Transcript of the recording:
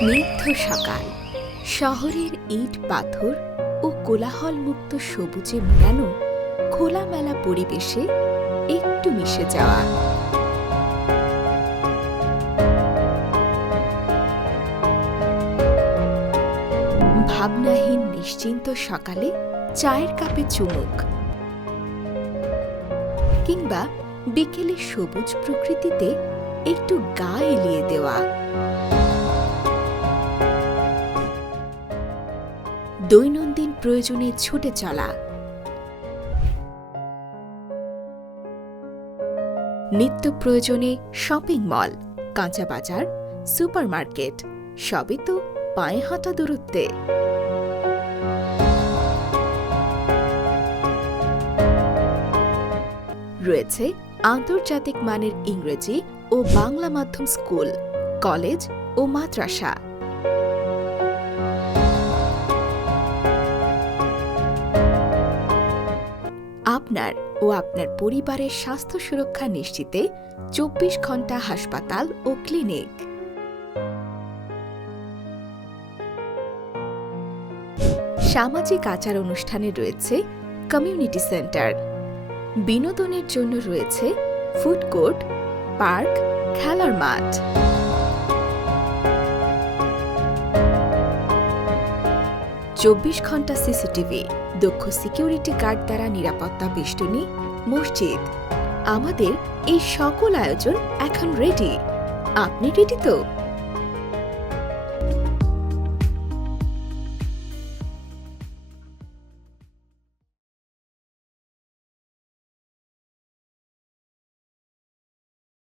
স্নিগ্ধ সকাল, শহরের ইট পাথর ও কোলাহলমুক্ত সবুজে মোড়ানো খোলামেলা পরিবেশে একটু মিশে যাওয়া। ভাবনাহীন নিশ্চিন্ত সকালে চায়ের কাপে চুমুক, কিংবা বিকেলে সবুজ প্রকৃতিতে একটু গা এলিয়ে দেওয়া। দৈনন্দিন প্রয়োজনে ছুটে চলা, নিত্য প্রয়োজনে শপিং মল, কাঁচা বাজার, সুপারমার্কেট সবই তো পায়ে হাঁটা দূরত্বে। রয়েছে আন্তর্জাতিক মানের ইংরেজি ও বাংলা মাধ্যম স্কুল, কলেজ ও মাদ্রাসা। আপনার ও আপনার পরিবারের স্বাস্থ্য সুরক্ষা নিশ্চিতে ২৪ ঘণ্টা হাসপাতাল ও ক্লিনিক। সামাজিক আচার অনুষ্ঠানে রয়েছে কমিউনিটি সেন্টার। বিনোদনের জন্য রয়েছে ফুড কোর্ট, পার্ক, খেলার মাঠ। ২৪ ঘণ্টা সিসিটিভি, দক্ষ সিকিউরিটি গার্ড দ্বারা নিরাপত্তা বেষ্টনী, মসজিদ। আমাদের এই সকল আয়োজন এখন রেডি। আপনি রেডি তো?